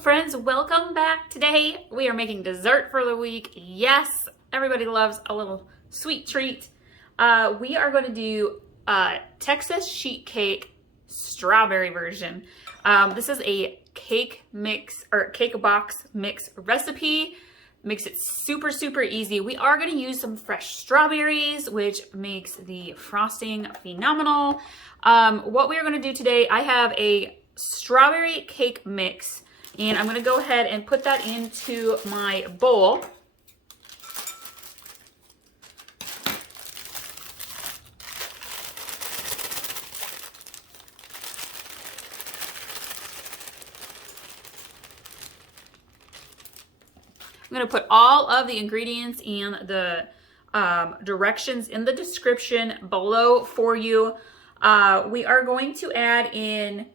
friends, welcome back. Today we are making dessert for the week. Yes, everybody loves a little sweet treat. We are going to do Texas sheet cake strawberry version. This is a cake mix or cake box mix recipe. Makes it super easy. We are going to use some fresh strawberries, which makes the frosting phenomenal. What we are going to do today, I have a strawberry cake mix, and I'm going to go ahead and put that into my bowl. I'm going to put all of the ingredients and the directions in the description below for you. We are going to add in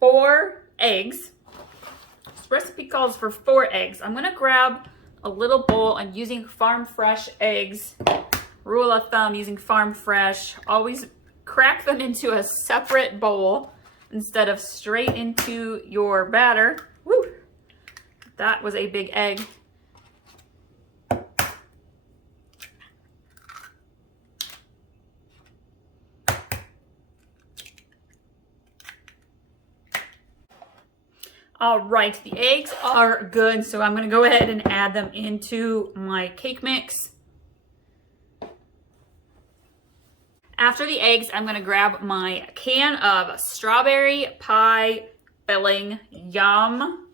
4 eggs. This recipe calls for 4 eggs. I'm going to grab a little bowl. I'm using farm fresh eggs. Rule of thumb, using farm fresh. Always crack them into a separate bowl instead of straight into your batter. Woo! That was a big egg. All right, the eggs are good, so I'm going to go ahead and add them into my cake mix. After the eggs, I'm going to grab my can of strawberry pie filling. Yum.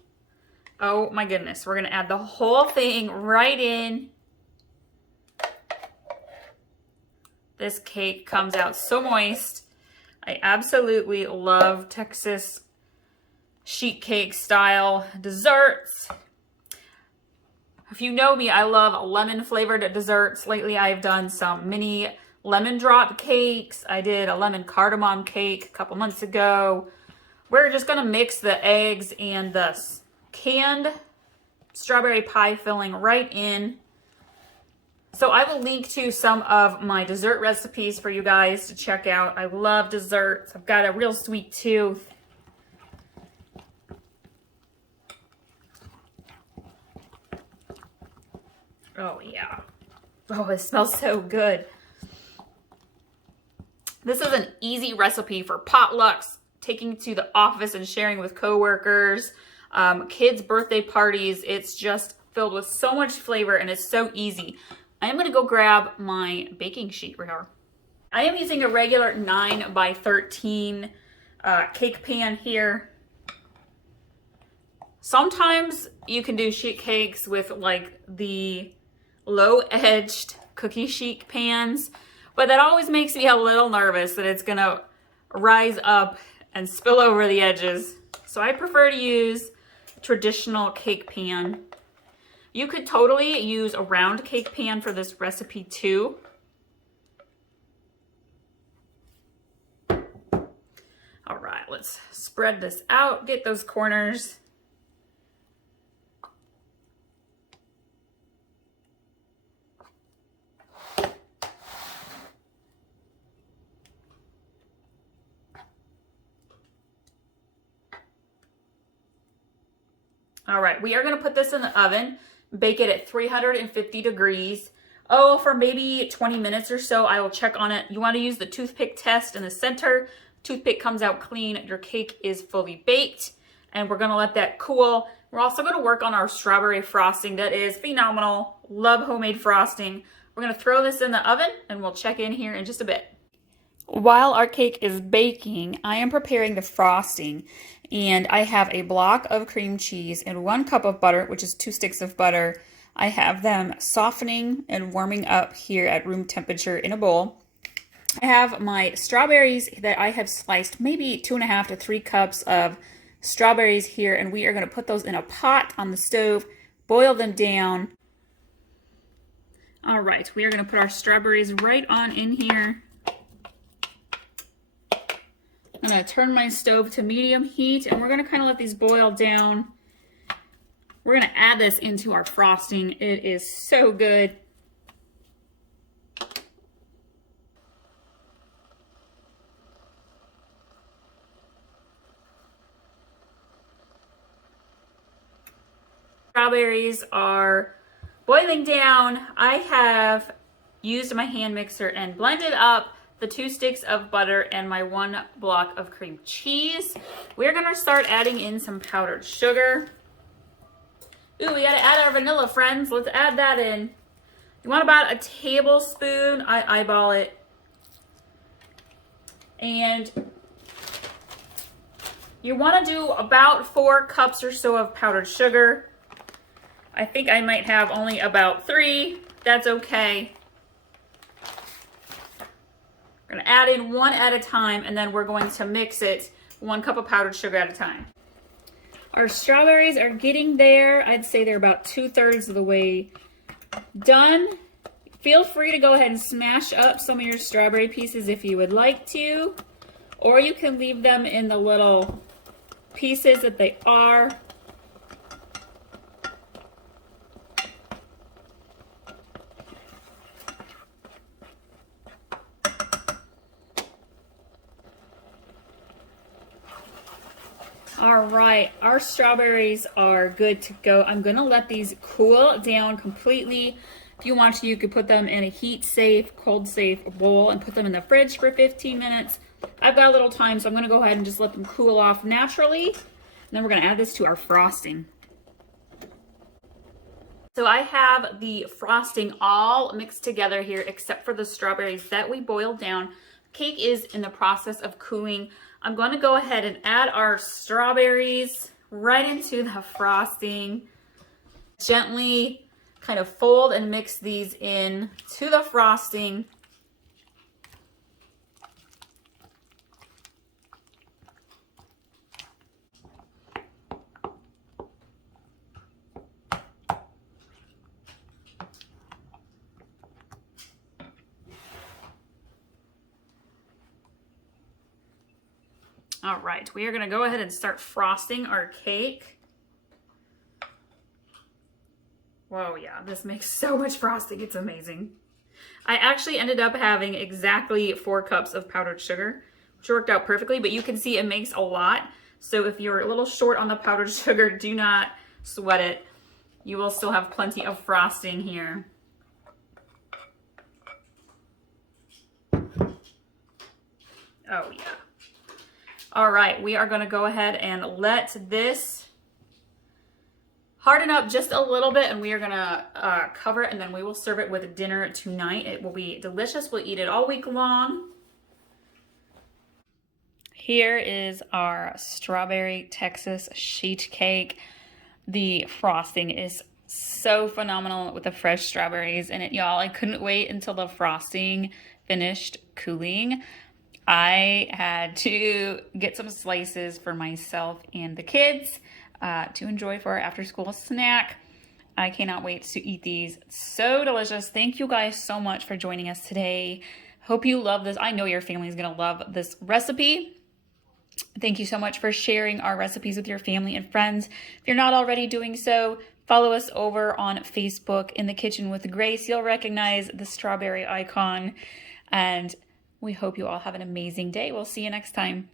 Oh my goodness, we're going to add the whole thing right in. This cake comes out so moist. I absolutely love Texas sheet cake style desserts. If you know me, I love lemon flavored desserts. Lately I've done some mini lemon drop cakes. I did a lemon cardamom cake a couple months ago. We're just gonna mix the eggs and the canned strawberry pie filling right in. So I will link to some of my dessert recipes for you guys to check out. I love desserts. I've got a real sweet tooth. Oh yeah. Oh, it smells so good. This is an easy recipe for potlucks, taking to the office and sharing with coworkers, kids' birthday parties. It's just filled with so much flavor and it's so easy. I am going to go grab my baking sheet right here. I am using a regular 9 by 13 cake pan here. Sometimes you can do sheet cakes with like the low-edged cookie sheet pans, but that always makes me a little nervous that it's gonna rise up and spill over the edges. So I prefer to use traditional cake pan. You could totally use a round cake pan for this recipe too. All right, let's spread this out, get those corners. All right, we are going to put this in the oven, bake it at 350 degrees. Oh, for maybe 20 minutes or so. I will check on it. You want to use the toothpick test in the center. Toothpick comes out clean. Your cake is fully baked, and we're going to let that cool. We're also going to work on our strawberry frosting. That is phenomenal. Love homemade frosting. We're going to throw this in the oven, and we'll check in here in just a bit. While our cake is baking, I am preparing the frosting, and I have a block of cream cheese and 1 cup of butter, which is 2 sticks of butter. I have them softening and warming up here at room temperature in a bowl. I have my strawberries that I have sliced, maybe 2.5 to 3 cups of strawberries here, and we are going to put those in a pot on the stove, boil them down. All right, we are going to put our strawberries right on in here. I'm going to turn my stove to medium heat, and we're going to kind of let these boil down. We're going to add this into our frosting. It is so good. strawberries are boiling down, I have used my hand mixer and blended up the 2 sticks of butter and my 1 block of cream cheese. We're gonna start adding in some powdered sugar. Ooh, we gotta add our vanilla, friends. Let's add that in. You want about a tablespoon. I eyeball it. And you want to do about 4 cups or so of powdered sugar. I think I might have only about 3. That's okay. We're going to add in 1 at a time, and then we're going to mix it 1 cup of powdered sugar at a time. Our strawberries are getting there. I'd say they're about 2/3 of the way done. Feel free to go ahead and smash up some of your strawberry pieces if you would like to, or you can leave them in the little pieces that they are. All right, our strawberries are good to go. I'm gonna let these cool down completely. If you want to, you could put them in a heat-safe, cold-safe bowl and put them in the fridge for 15 minutes. I've got a little time, so I'm gonna go ahead and just let them cool off naturally. And then we're gonna add this to our frosting. So I have the frosting all mixed together here, except for the strawberries that we boiled down. Cake is in the process of cooling. I'm going to go ahead and add our strawberries right into the frosting. Gently kind of fold and mix these in to the frosting. All right, we are gonna go ahead and start frosting our cake. Whoa, yeah, this makes so much frosting, it's amazing. I actually ended up having exactly 4 cups of powdered sugar, which worked out perfectly, but you can see it makes a lot. So if you're a little short on the powdered sugar, do not sweat it. You will still have plenty of frosting here. Oh yeah. All right, we are gonna go ahead and let this harden up just a little bit, and we are gonna cover it, and then we will serve it with dinner tonight. It will be delicious. We'll eat it all week long. Here is our strawberry Texas sheet cake. The frosting is so phenomenal with the fresh strawberries in it, y'all. I couldn't wait until the frosting finished cooling. I had to get some slices for myself and the kids to enjoy for our after-school snack. I cannot wait to eat these. So delicious. Thank you guys so much for joining us today. Hope you love this. I know your family is going to love this recipe. Thank you so much for sharing our recipes with your family and friends. If you're not already doing so, follow us over on Facebook, In the Kitchen with Grace. You'll recognize the strawberry icon, and we hope you all have an amazing day. We'll see you next time.